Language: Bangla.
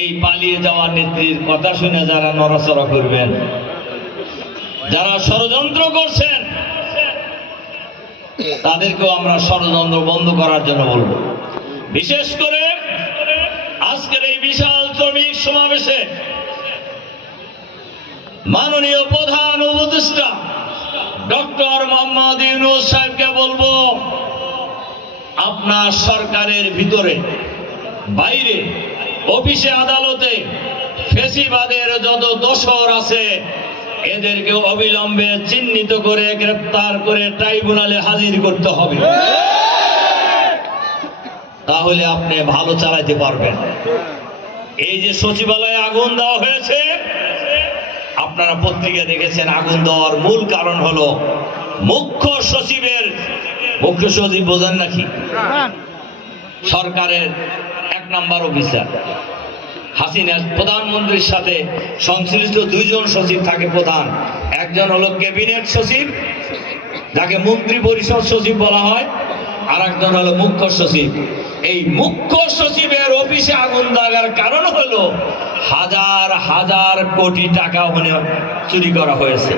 এই পালিয়ে যাওয়া নেত্রীর কথা শুনে যারা নড়াচড়া করবেন, যারা ষড়যন্ত্র করছেন, তাদেরকেও আমরা ষড়যন্ত্র বন্ধ করার জন্য বলবো। বিশেষ করে আজকের এই বিশাল শ্রমিক সমাবেশে মাননীয় প্রধান উপদেষ্টা ডক্টর মোহাম্মদ ইউনূস সাহেবকে বলবো, আপনার সরকারের ভিতরে বাইরে অফিসে আদালতে ফ্যাসিবাদের যত দোসর আছে এদেরকে অবিলম্বে চিহ্নিত করে গ্রেফতার করে ট্রাইব্যুনালে হাজির করতে হবে, তাহলে আপনি ভালো চালাতে পারবেন। এই যে সচিবালয়ে আগুন দেওয়া হয়েছে, আপনারা পত্রিকা দেখেছেন, আগুন দেওয়ার মূল কারণ হলো মুখ্য সচিব বোঝেন নাকি, সরকারের 1 নম্বর অফিসার হাসিনা প্রধানমন্ত্রীর সাথে সংশ্লিষ্ট 2 জন সচিব থাকে প্রধান, একজন হলো ক্যাবিনেট সচিব যাকে মন্ত্রী পরিষদ সচিব বলা হয়, আর একজন হলো মুখ্য সচিব। এই মুখ্য সচিবের অফিসে আগুন লাগার কারণ হলো হাজার হাজার কোটি টাকা চুরি করা হয়েছে।